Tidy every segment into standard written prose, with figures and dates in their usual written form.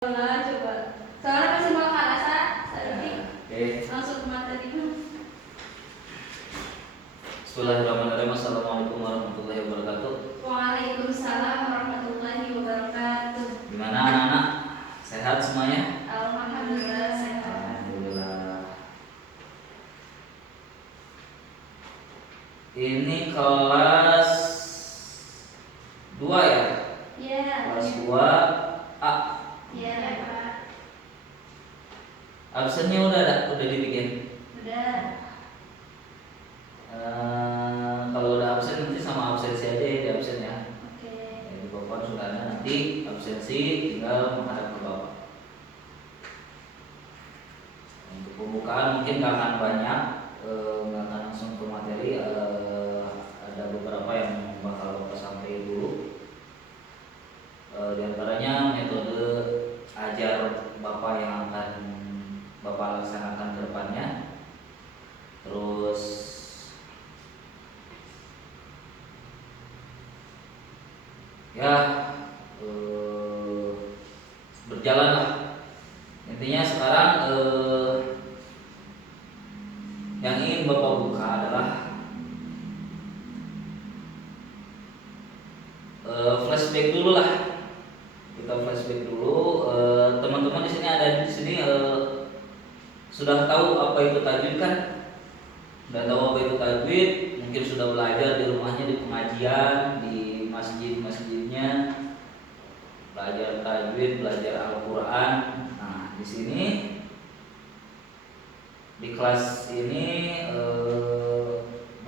Coba. Soalnya masih mau rasa, Oke. langsung ke materi. Bismillahirrahmanirrahim. Assalamualaikum warahmatullahi wabarakatuh. Waalaikumsalam warahmatullahi wabarakatuh. Gimana anak-anak? Sehat semuanya? Alhamdulillah sehat. Alhamdulillah. Ini kelas 2 ya? Iya. Kelas 2 A. Iya, Pak. Absennya udah dibikin? Udah. Kalau udah absen nanti sama absensi aja ya, di absen ya. Oke. Jadi Bapak sudah ada, nanti absensi tinggal menghadap ke Bapak. Untuk pembukaan mungkin gak akan banyak, gak akan langsung ke materi. Ada beberapa yang bakal Bapak sampaikan dulu. Di antaranya metode ajar Bapak yang akan Bapak laksanakan ke depannya. Terus ya berjalanlah. Intinya sekarang yang ingin Bapak buka adalah flashback dulu lah. Kita flashback dulu. Teman-teman di sini ada di sini sudah tahu apa itu tajwid kan? Sudah tahu apa itu tajwid? Mungkin sudah belajar di rumahnya, di pengajian, di masjid-masjidnya, belajar tajwid, belajar Al-Quran. Nah, di sini di kelas ini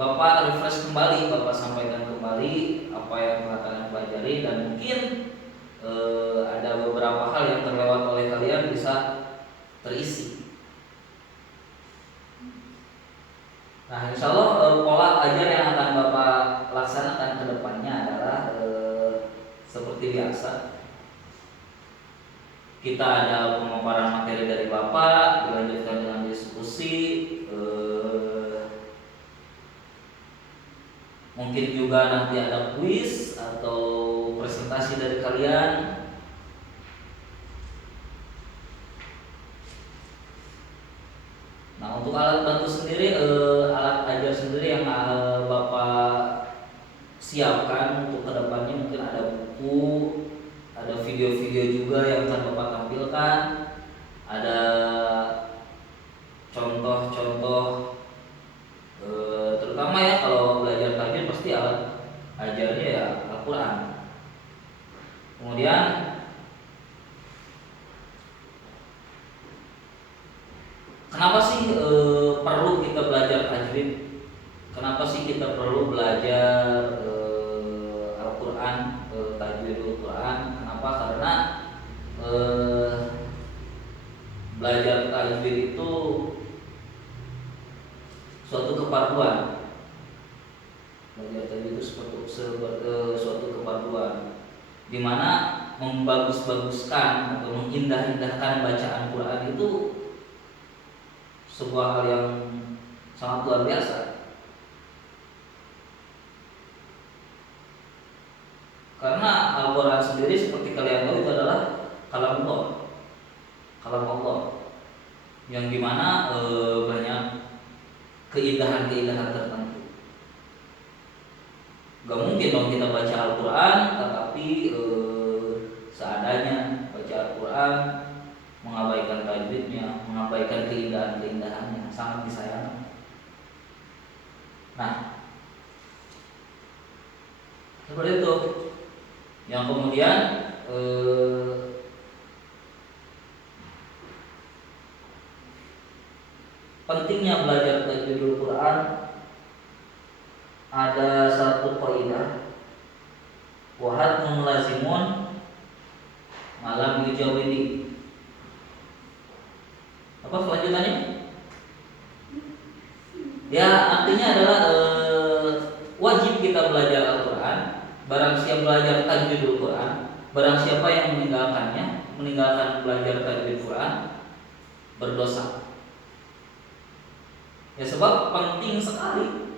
Bapak refresh kembali, Bapak sampaikan kembali apa yang telah kalian pelajari, dan mungkin ada beberapa hal yang terlewat oleh kalian bisa terisi. Nah, insya Allah pola ajar yang akan Bapak laksanakan ke depannya adalah seperti biasa. Kita ada pemaparan materi dari Bapak, dilanjutkan dengan diskusi, mungkin juga nanti ada kuis atau presentasi dari kalian. Nah, untuk alat bantu sendiri, alat ajar sendiri yang Bapak siapkan untuk kedepannya, mungkin ada buku, ada video-video juga yang akan Bapak tampilkan, ada contoh-contoh, terutama ya kalau belajar tajwid pasti alat ajarnya ya Al-Quran. Kemudian kenapa sih perlu kita belajar tajwid? Kenapa sih kita perlu belajar Al-Quran, tajwidul Quran? Kenapa? Karena belajar tajwid itu suatu keparduan. Belajar tajwid itu suatu keparduan, di mana membagus-baguskan atau mengindah-indahkan bacaan Quran itu sebuah hal yang sangat luar biasa. Karena Al-Quran sendiri seperti kalian tahu itu adalah kalam Allah yang dimana banyak keindahan-keindahan tertentu. Gak mungkin dong kita baca Al-Quran tetapi seadanya, baca Al-Quran mengabaikan tajwidnya, mengabaikan keindahan-keindahannya, sangat disayangkan. Nah, seperti itu. Yang kemudian pentingnya belajar tajwidul Quran, ada satu kaidah, wahad mulazimun malam yujawidi. Apa kelanjutannya? Ya, artinya adalah wajib kita belajar Al-Quran. Barang siapa belajar tajwidul Quran, barang siapa yang meninggalkan belajar tajwid Quran, berdosa. Ya, sebab penting sekali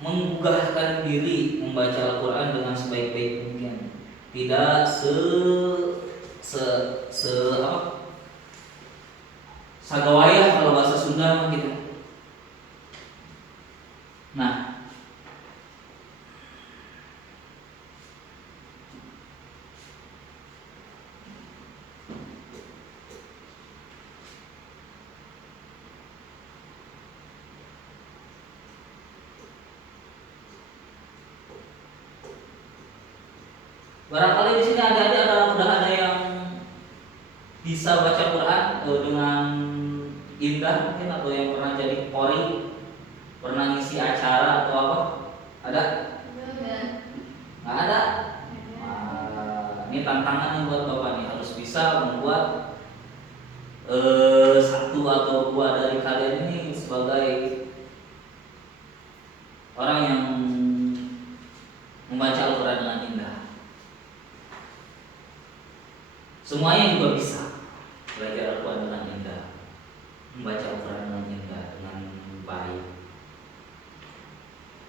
menggugahkan diri membaca Al-Quran dengan sebaik-baik mungkin. Tidak se se apa? Sagawayah kalau bahasa Sunda mah gitu. Nah, barangkali di sini udah ada yang bisa baca Quran dengan indah mungkin, atau yang pernah jadi qori, pernah ngisi acara atau apa? Ada? Nggak ada? Ini tantangan yang buat Bapak nih, harus bisa membuat satu atau dua dari kalian ini sebagai orang yang membaca Al-Quran dengan indah. Semuanya juga bisa belajar Al-Quran dengan indah, membaca Al-Quran dengan indah, dengan baik.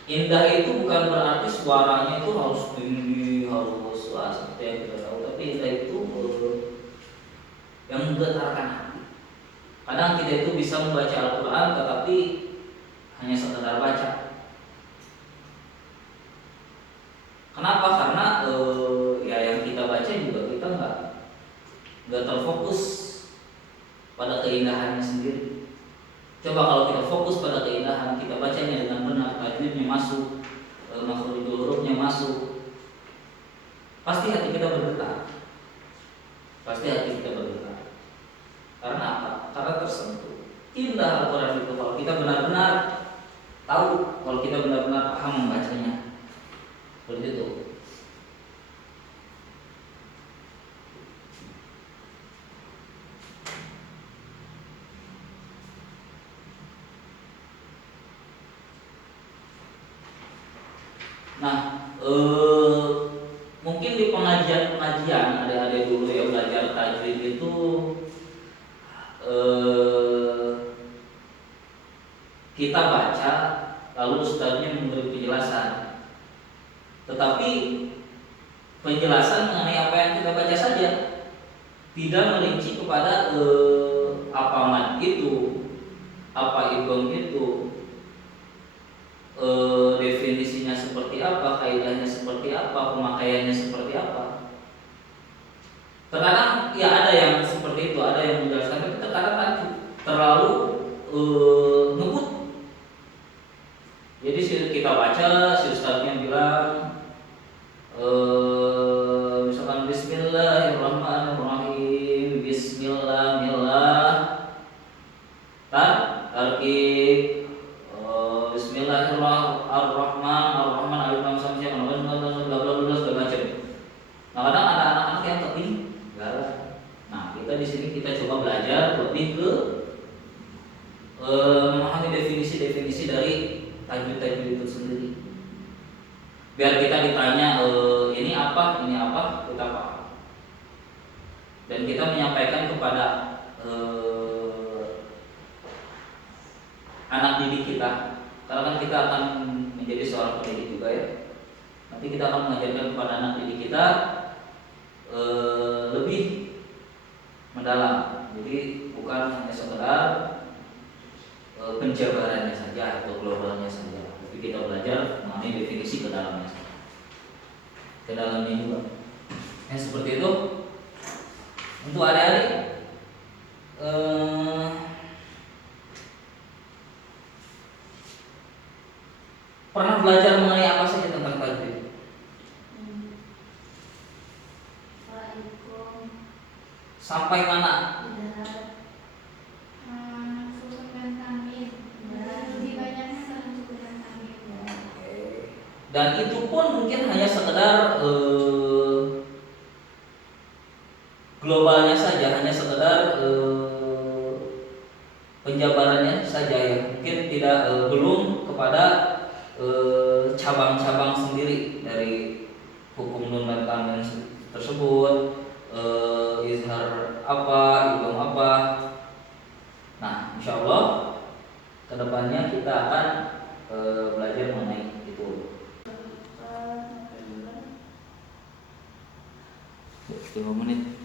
Indah itu bukan berarti suaranya itu harus tinggi, harus seperti yang kita tahu, tapi indah itu yang menggetarkan hati. Kadang kita itu bisa membaca Al-Quran tetapi hanya sekedar baca. Kenapa? Karena ya yang kita baca juga kita nggak terfokus pada keindahannya sendiri. Coba kalau kita fokus pada keindahan, kita bacanya dengan benar, tajwidnya masuk, makhrijul hurufnya masuk, pasti hati kita bergetar. Pasti hati kita bergetar. Karena apa? Karena tersentuh. Indah Al-Quran itu kalau kita benar-benar tahu, kalau kita benar-benar paham membacanya. Seperti itu. Nah, mungkin di pengajian-pengajian adik-adik dulu yang belajar tajwid itu kita baca lalu ustadznya memberi penjelasan. Tetapi penjelasan mengenai apa yang kita baca saja, tidak merinci kepada apa mad itu, apa idgham itu, definisinya seperti apa, kaidahnya seperti apa, pemakaiannya seperti apa. Terkadang ya ada yang seperti itu, ada yang menjelaskan, tapi terkadang kan terlalu ngebut. Jadi kita baca, si ustadznya bilang misalkan Bismillahirrahmanirrahim, Bismillah, tarkib, Bismillahirrahmanirrahim, alif lam sam mim, bla bla bla segala macam. Nah, kadang ada anak-anak yang ketinggalan. Nah, kita di sini kita coba belajar lebih ke memahami definisi-definisi dari tajwid itu sendiri. Biar kita ditanya ini apa, kita paham. Dan kita menyampaikan kepada anak didik kita, karena kan kita akan menjadi seorang pendidik juga ya. Nanti kita akan mengajarkan kepada anak didik kita lebih mendalam. Jadi bukan hanya sekedar penjabarannya saja atau globalnya saja, tapi kita belajar mengenai definisi ke dalamnya, ke dalamnya juga. Seperti itu. Untuk adik-adik pernah belajar mengenai apa saja tentang tajwid? Sampai mana? Dan itu pun mungkin hanya sekedar globalnya saja, hanya sekedar penjabarannya saja ya. Mungkin tidak belum kepada cabang-cabang sendiri dari hukum nun dan tanwin tersebut, izhar apa, idgham apa. Nah, insyaallah kedepannya kita akan belajar mengenai 5 menit.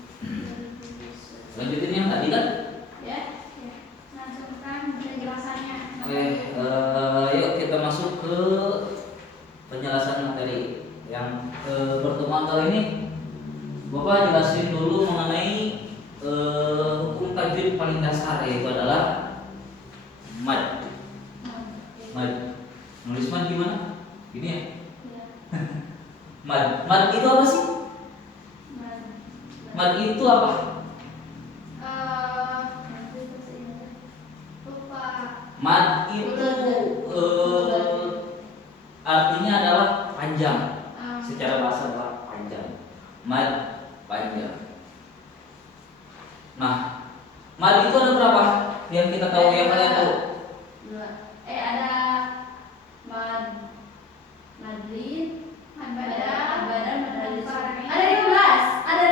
Lanjutin yang tadi kan? Ya. Langsungkan penjelasannya. Oke, yuk kita masuk ke penjelasan materi. Yang pertemuan kali ini Bapak jelasin dulu mengenai hukum tajwid paling dasar, yaitu adalah mad. Mad. Nulis mad gimana? Gini ya? Mad. Mad itu apa sih? Mad itu apa? Mad itu artinya adalah panjang. Secara bahasa adalah panjang. Mad panjang. Nah, mad itu ada berapa? Yang kita tahu, yang kalian tahu? Ada madlin, badan, madalin. Ada 15. Ada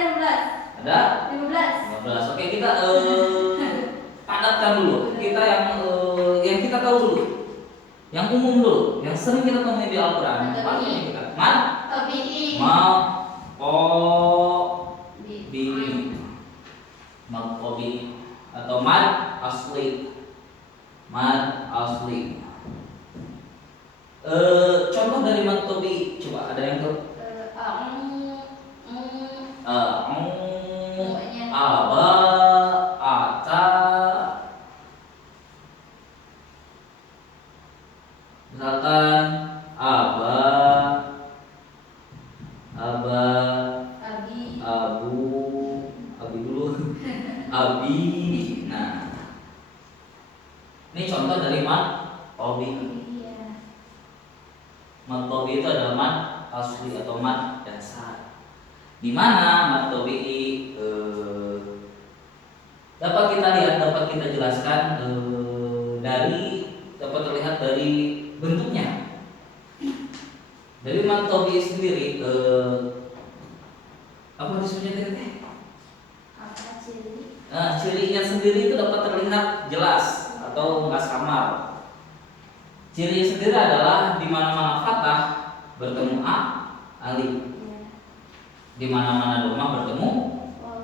15. 15. Oke, kita padatkan dulu. Kita yang kita tahu dulu. Yang umum dulu, yang sering kita temui di Al-Qur'an. Paling kita mad, Tabi'i. ma, o, bi, mad tabi'i atau mad asli. Mad asli. Contoh dari mad tabi'i, coba ada yang tahu? Aba, ata. Misalkan aba, Abi. abu, abi dulu, abi. Nah, ini contoh dari mad tabi'i. Mad tabi'i itu adalah mad asli atau mad dasar. Di mana mad tabi'i dapat kita lihat, dapat kita jelaskan dapat terlihat dari bentuknya. Dari mad tabi'i sendiri apa disebutnya tadi? Apa ciri? Cirinya sendiri itu dapat terlihat jelas atau nggak samar. Cirinya sendiri adalah di mana-mana fathah bertemu alif. Di mana-mana dhamma bertemu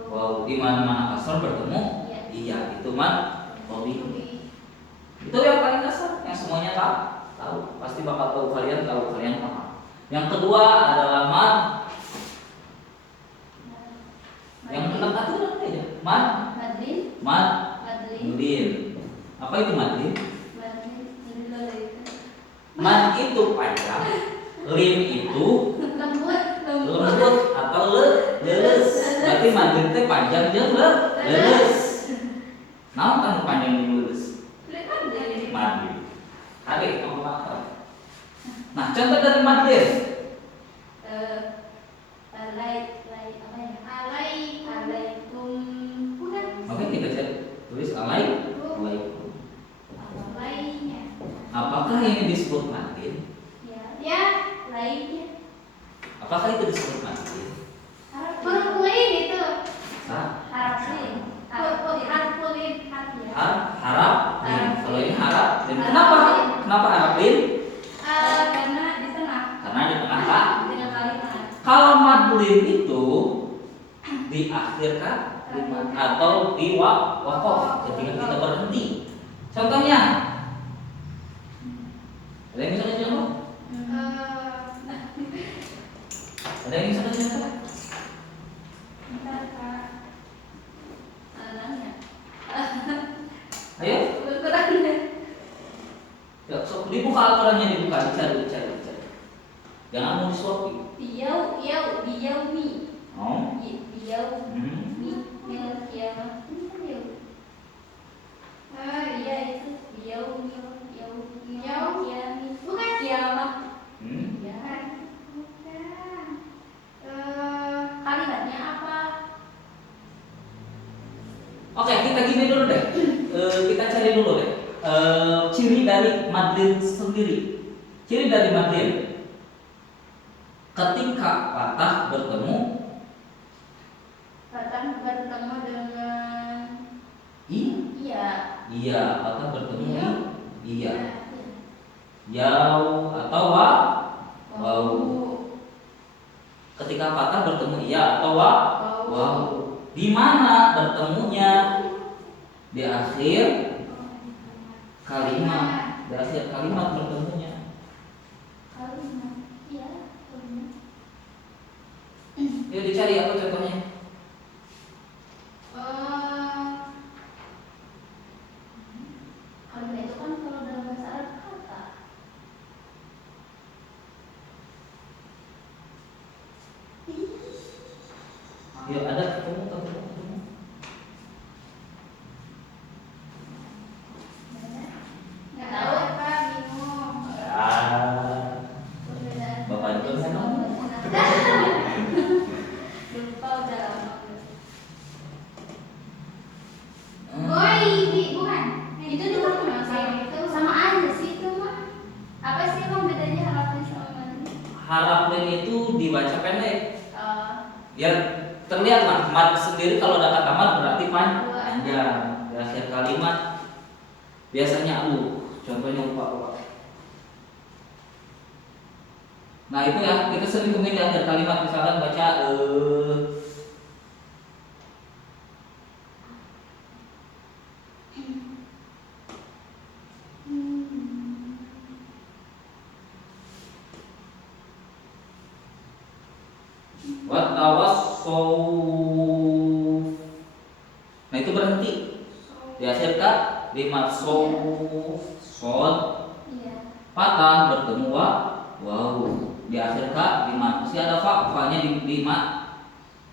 waw, di mana-mana kasar bertemu iya. Itu mad tabi'i. Itu yang paling dasar, yang semuanya tahu. Pasti bakal tahu, kalian paham. Yang kedua adalah mad yang menekat itu apa ya? Madlin. Apa itu madlin? Mad itu panjang, lin itu lembut atau leles. Berarti madlin itu panjang jeung leles. Naon kan panjang jeung leles? Madlin. Tadi kamu apa? Nah, contoh dari madlin. Oke, kita cari tulis alaikum. Apakah ini disebut madlin? Apakah itu disebut madlin? Harap. Kalau ini harap. Dan kenapa harap lin? Karena di tengah. Karena di tengah kak. Dengan kalimat. Kalau madlin itu di akhir kalimat atau di wakof ketika kita berhenti. Contohnya, ada yang bisa kasih contoh? Ada yang bisa kasih contoh? Bentar, Kak. Anaknya. Ayo. Ya, so, dibuka Al-Qurannya, dibuka, dicari. Jangan mau disuapi. Biyaumi. Oh. Biyaumi. Yang kiamat. Iya itu biyaumi. Bukan kiamat. Ya. Bukan. Kalimatnya apa? Oke, kita gini dulu deh. Kita cari dulu deh. Ciri dari madlin sendiri. Ciri dari madlin ketika patah bertemu dengan iya, patah bertemu iya. Iya. Yau atau waw. Ketika patah bertemu iya atau waw. Wow. Di mana bertemunya? Di akhir kalimat. Di akhir kalimat bertemunya. Kalimat. Iya, kalimat. Yuk dicari apa contohnya? Kalimat itu kan kalau dalam bahasa Arab kata. Yuk ada ketemu. Nggak tahu apa, bingung. Ah, Perbedaan Bapak itu teks memang. sama bahasa Arab. Lupa udah lama. Boy, bukan. Itu juga sama itu sama aja sih itu mah. Apa sih emang bedanya harapin sama mati? Harapin itu dibaca pendek. Oh, Ya terlihat lah mat sendiri kalau ada kata mat berarti panjang. Di akhir kalimat biasanya contohnya lupa. Nah itu ya kita sering temuin di akhir kalimat misalkan baca watawassaw. Nah itu berhenti di akhir kalimat sol iya. patah bertemu wow di akhir kalimat masih ada fa-nya di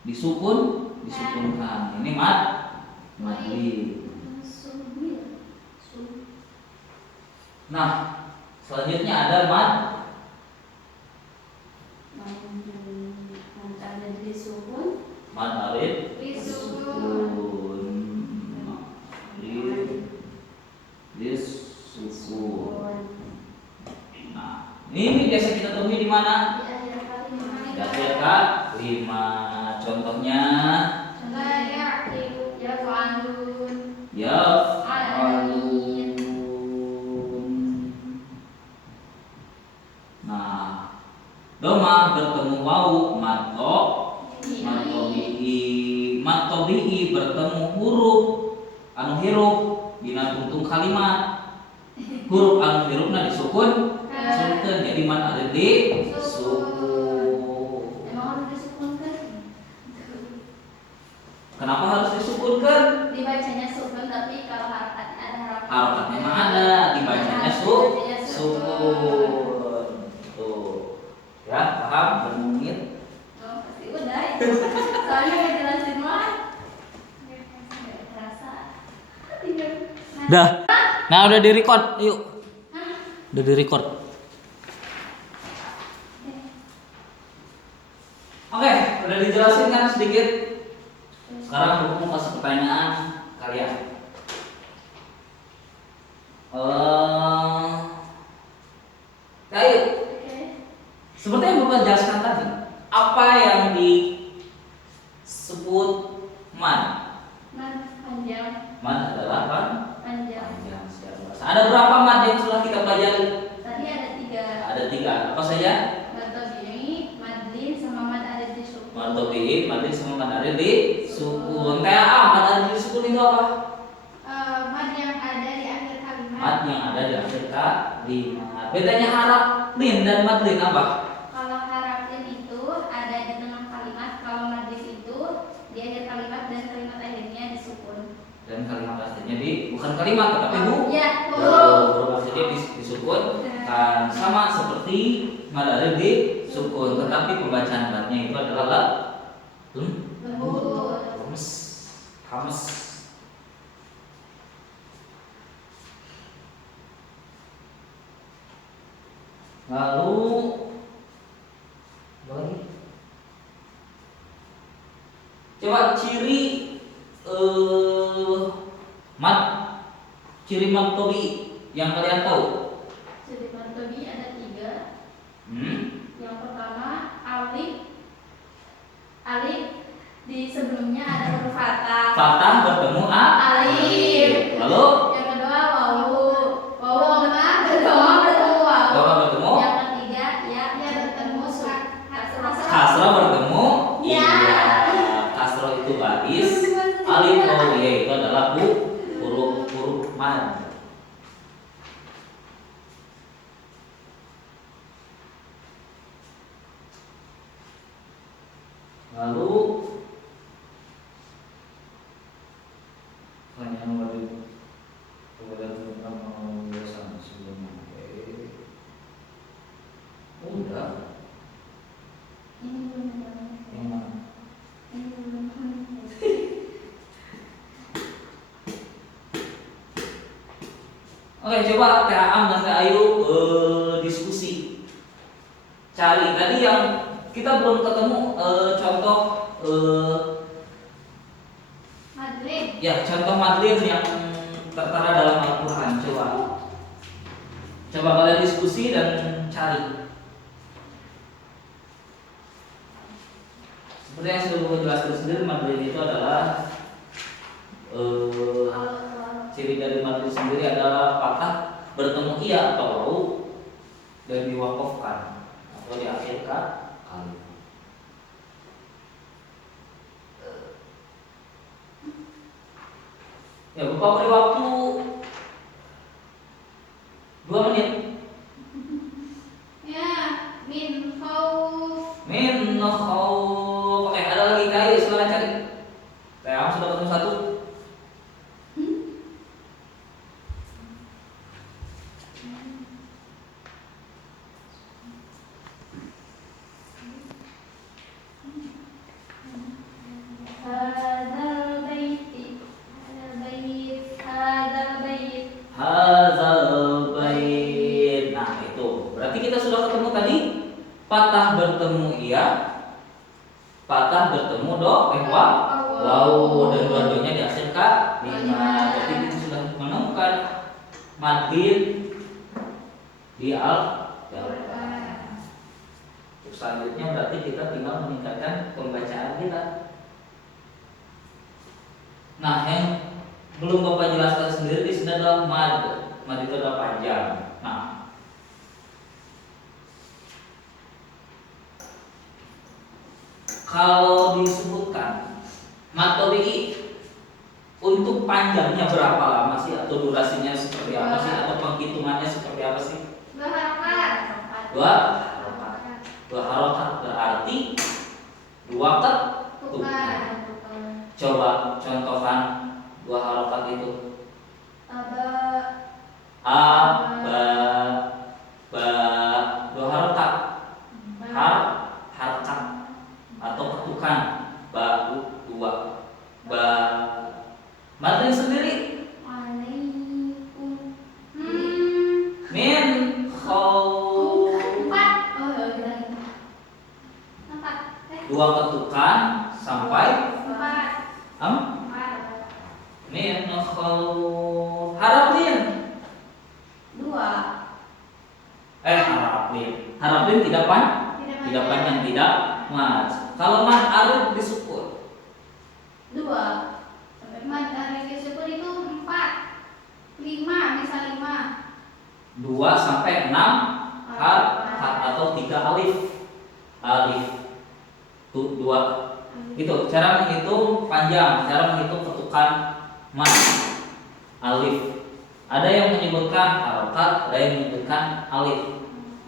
disukunkan. Ini madli. Subir. Nah selanjutnya ada mad Ada di sukun. arid Disukun. disukun. Nah ini biasa kita temui di mana? Di akhir kalimat. Di akhir kalimat. Contohnya yaf'alun. Nah, doma bertemu wau mat tabi'i bertemu huruf anu hirup dina tungtung kalimat. Huruf anu hirupna disukun jadi mat arid disukun. Emang harus disukunkan? Kenapa harus disukunkan? Dibacanya sukun tapi kalau harokatnya ada Harokatnya mah ada, dibacanya sukun. Tuh. Ya, paham? Bermungkin. Oh, pasti udah itu. Soalnya nggak jelasin mah. Nggak terasa. Tinggal. Dah. Nah, udah di-record. Yuk. Udah di-record. Oke, udah dijelasin kan sedikit. Sekarang aku mau kasih pertanyaan kalian. Ayo, seperti yang Bapak jelaskan tadi, apa yang disebut mad? Panjang. Mad adalah Panjang. panjang secara bahasa. Ada berapa mad yang sudah kita pelajari? Tadi ada 3. Ada 3. Apa saja? Mad tabi'i, madlin, sama mad arid disukun. Mad tabi'i, madlin, sama mad arid disukun. TAA, mad arid disukun itu apa? Mad yang ada di akhir kalimat. Mad yang ada di akhir kalimat. Bedanya harapin dan madlin apa? Kalau harapin itu ada di tengah kalimat, kalau madlin itu di akhir kalimat dan kalimat akhirnya disukun. Dan kalimat aslinya bukan kalimat tetapi Ya, huruf aslinya disukun kan sama seperti mad arid disukun, tetapi pembacaan madnya itu adalah lembut. Hames. Lalu apa lagi? Coba ciri ciri mad tabi yang kalian tahu. Jadi mad tabi'i ada 3. Hmm? Yang pertama alif di sebelumnya ada huruf fathah. Fathah bertemu Alif. Lalu Yang kedua wawu bertemu wawu. doma bertemu Yang ketiga ya bertemu kasroh bertemu Ya. Kasroh itu adalah huruf mad. Lalu hanya wajib kemudian mau biasa sebelum udah Ini belum ada. yang mana? Ini belum ada. Oke, coba Teh Am dan Teh Ayu diskusi. Cari tadi yang kita belum ketemu contoh Madrid. ya contoh madlin yang tertera dalam Al-Quran. Coba kalian diskusi dan cari. Seperti yang sudah gue jelaskan sendiri, madlin itu adalah ciri dari madlin sendiri adalah patah bertemu iya atau lau dan diwakafkan atau diakhirkan kalimat. Ya, Bapak beri waktu 2 menit. Ya, min khauf. Min khauf. Oke, ada lagi kayu, silakan cari. Saya sudah ketemu satu. Hadal baiti. Hadal bait. Hazal bait. Nah, itu. Berarti kita sudah ketemu tadi patah bertemu iya, patah bertemu wow dan dua-duanya dihasilkan lima. Berarti kita sudah menemukan madin di Al-Quran. Selanjutnya berarti kita tinggal meningkatkan pembacaan kita. Nah, yang belum Bapak jelaskan sendiri di sini adalah mad. Mad itu adalah panjang. Nah, kalau disebutkan mad tabi'i untuk panjangnya berapa lama sih, atau durasinya seperti apa sih, atau penghitungannya seperti apa sih? Dua harokat berarti dua ketukan. Coba contohkan dua harokat itu. A, ba, dua harokat. Harkat atau ketukan. Ba, dua. Ba. Madlin sendiri. Min khauf. Dua ketukan sampai min khauf. Harapin. Harapin tidak panjang, tidak mad. Kalau mad arif disukun. Mad arif disukun itu 4, 5, bisa 5. 2 sampai 6 harkat atau 3 alif. Tuh 2. Itu cara menghitung panjang, cara menghitung ketukan mad alif. Ada yang menyebutkan harokat, ada yang menyebutkan alif.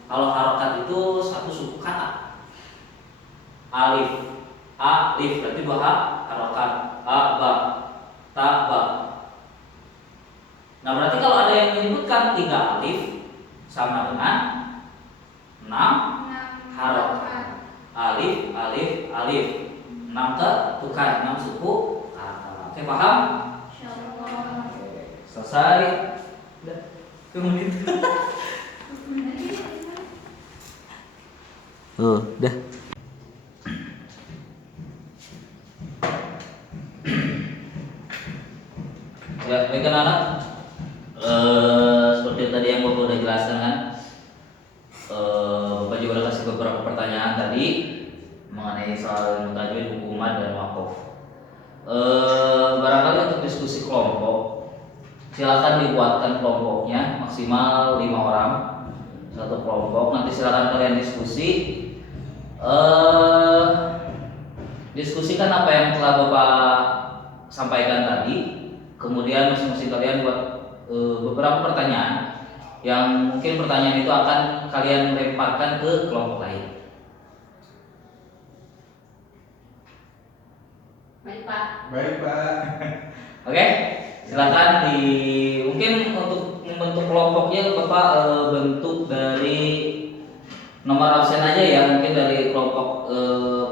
Kalau harokat itu satu suku kata. Alif berarti 2 harokat. A, ba, ta, ba. Nah, berarti kalau ada yang menyebutkan 3 alif sama dengan 6 harokat. Alif, 6 ketukan, 6 suku kata. Oke, paham? Selesai. Udah. Kemudian. Udah. Ya, baik anak-anak. Seperti tadi yang Bapak udah jelaskan kan. Bapak juga udah kasih beberapa pertanyaan tadi mengenai soal ilmu tajwid, hukuman dan wakaf. Barangkali untuk diskusi kelompok, silakan dibuatkan kelompoknya maksimal 5 orang satu kelompok. Nanti silakan kalian diskusi. Diskusikan apa yang telah Bapak sampaikan tadi. Kemudian masing-masing kalian buat beberapa pertanyaan yang mungkin pertanyaan itu akan kalian lemparkan ke kelompok lain. Baik Pak. Baik Pak. Oke, silakan mungkin untuk membentuk kelompoknya Bapak bentuk dari nomor absen aja ya, mungkin dari kelompok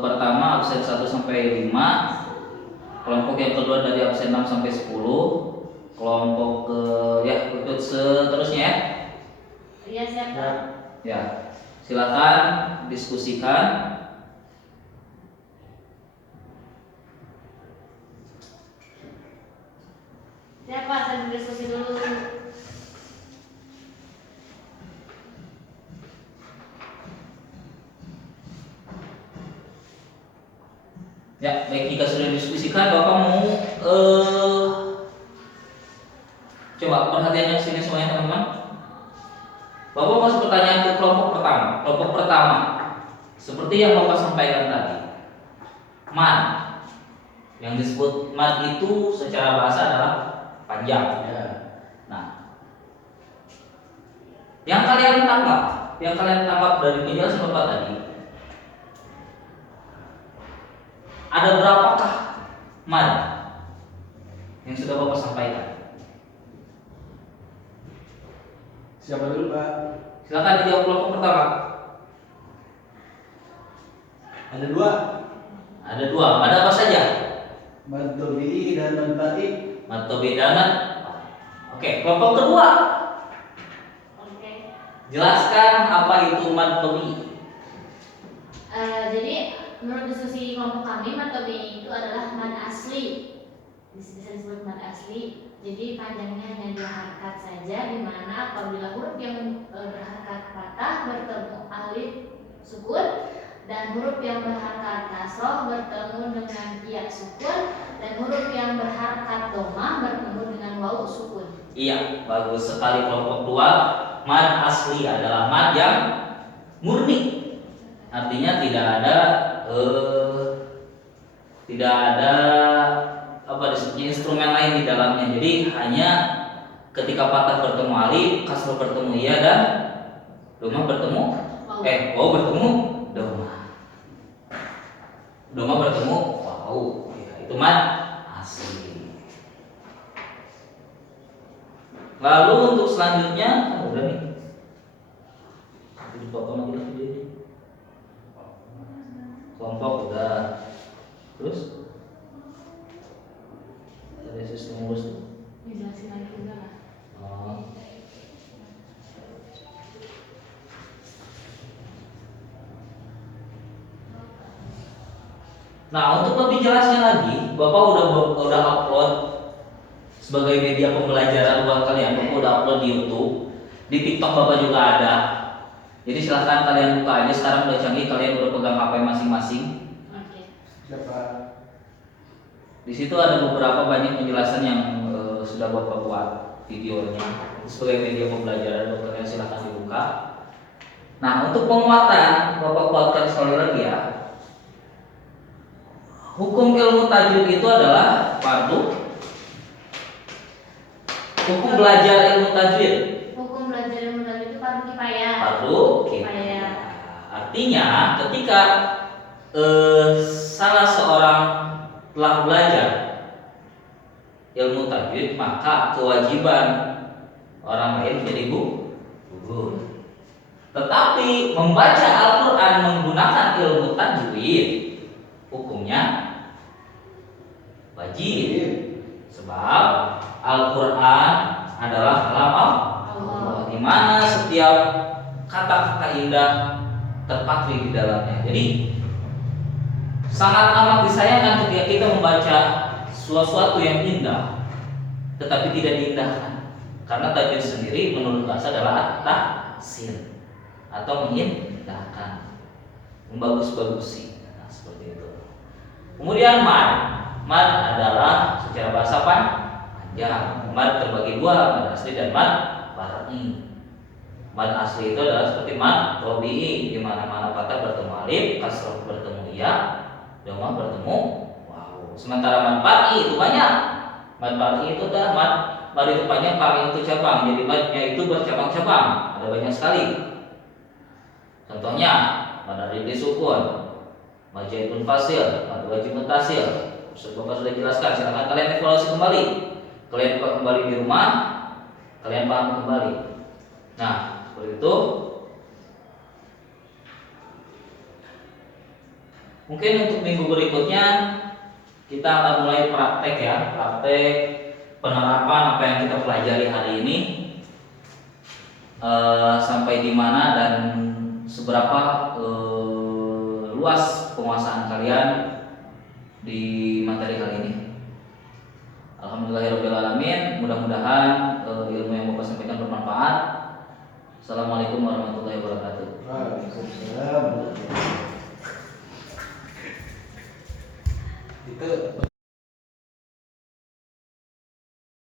pertama absen 1 sampai 5, kelompok yang kedua dari absen 6 sampai 10, kelompok ya ikut seterusnya ya. Iya siap Pak. Ya, silakan diskusikan. Siapa saya berdiskusi dulu. Ya, baik, jika sudah diskusikan, Bapak mau coba perhatian yang sini semuanya teman-teman. Bapak masuk pertanyaan ke kelompok pertama. Kelompok pertama, seperti yang Bapak sampaikan tadi, man. Yang disebut man itu secara bahasa adalah panjang. Ya. Nah, yang kalian tangkap dari penjelasan Bapak tadi, ada berapakah mad yang sudah Bapak sampaikan? Siapa dulu Pak? Silakan dijawab kelompok pertama. Ada 2. Ada 2. Ada apa saja? Mad tabi'i dan mad ta'i. Mad tabi'i dan mad. Oke, kelompok kedua. Oke. Jelaskan apa itu mad tabi'i. Jadi menurut diskusi kelompok kami, mad tabi'i itu adalah mad asli. Bisa disebut mad asli. Jadi panjangnya hanya 2 harakat saja, di mana apabila huruf yang berharakat fathah bertemu alif sukun, dan huruf yang berharakat kasroh bertemu dengan ya sukun, dan huruf yang berharakat dhamma bertemu dengan wawu sukun. Iya, bagus sekali kelompok 2. Mad asli adalah mad yang murni. Artinya tidak ada apa disebutnya instrumen lain di dalamnya. Jadi hanya ketika fathah bertemu alif, kasroh bertemu ya, dan dhamma bertemu wawu bertemu dhamma. Dhamma bertemu wawu. Ya, itu mad asli. Lalu untuk selanjutnya udah nih. Dipotong lagi video ini. Kelompok udah. Terus ada sistem urus tuh. Dijelasin lagi juga lah. Oh. Nah, untuk lebih jelasnya lagi, Bapak udah upload sebagai media pembelajaran buat kalian. Bapak udah upload di YouTube, di TikTok Bapak juga ada. Jadi silahkan kalian buka aja. Sekarang udah canggih, kalian udah pegang HP masing-masing. Oke. Siapa? Di situ ada beberapa banyak penjelasan yang sudah Bapak buat videonya sebagai media pembelajaran. Buat kalian silahkan dibuka. Nah, untuk penguatan, Bapak kuatkan sekali lagi ya. Hukum ilmu tajwid itu adalah fardu. Hukum belajar ilmu tajwid. Hukum belajar ilmu tajwid itu fardu kifayah. Fardu kifayah. Artinya ketika salah seorang telah belajar ilmu tajwid, maka kewajiban orang lain menjadi gugur. Tetapi membaca Al-Quran menggunakan ilmu tajwid hukumnya wajib, sebab Al-Quran adalah kalam Allah, di mana setiap kata-kata indah terpatri di dalamnya. Jadi sangat amat disayangkan ketika kita membaca sesuatu yang indah tetapi tidak diindahkan, karena tajwid sendiri menurut bahasa adalah tahsin atau mengindahkan, membagus-bagusi. Nah, seperti itu. Kemudian mad adalah secara bahasa panjang. Mad terbagi 2, mad asli dan mad barani. Mad asli itu adalah seperti mad tabi'i, di mana fathah bertemu alif, kasroh bertemu ya, dhamma bertemu wawu. Sementara mad far'i itu banyak. Mad far'i itu adalah mad itu panjang, far'i itu cabang. Jadi madnya itu bercabang-cabang, ada banyak sekali. Contohnya mad aridi sukun, mad jaitun fasil, mad wajib mutasil. Bapak sudah jelaskan, silakan kalian evaluasi kembali. Kalian buka kembali di rumah, kalian paham kembali. Nah, seperti itu. Mungkin untuk minggu berikutnya kita akan mulai praktek ya, praktek penerapan apa yang kita pelajari hari ini, sampai di mana dan seberapa luas penguasaan kalian di materi kali ini. Alhamdulillahirobbilalamin. Mudah-mudahan ilmu yang Bapak sampaikan bermanfaat. Assalamualaikum warahmatullahi wabarakatuh. Waalaikumsalam. Itu